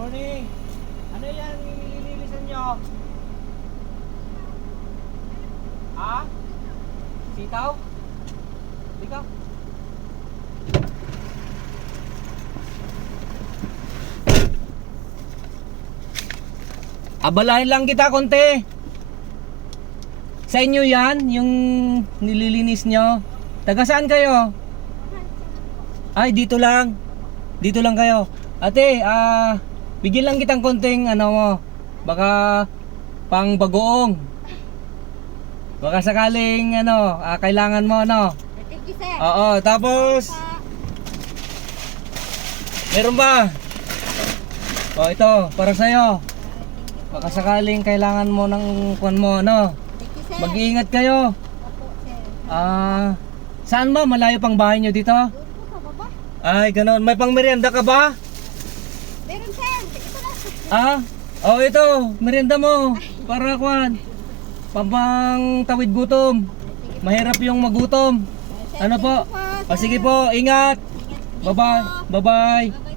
morning. Ano yan nililinisan nyo? Ha? Sitaw? Ikaw? Abalahin lang kita konti. Sa inyo yan, yung nililinis nyo. Taga saan kayo? Ay, dito lang. Dito lang kayo. Ate, bigyan lang kitang konting ano mo. Baka pang bagoong. Baka sakaling ano, kailangan mo ano. Thank you, sir. Oo, tapos meron ba? Oh, ito, para sa'yo. Baka sakaling kailangan mo ng kuwan mo, ano? Thank you, sir. Mag-iingat kayo. Opo, sir. Saan ba? Malayo pang bahay nyo dito? Doon po sa baba. Ay, ganoon. May pang merienda ka ba? Meron, sir. Ito na. Oh, ito. Merienda mo. Para kuwan. Pampang tawid gutom. Mahirap yung magutom. Sir, Ano thank po? you po, O sige po, ingat. Ingat. Bye-bye. Bye-bye. Bye-bye.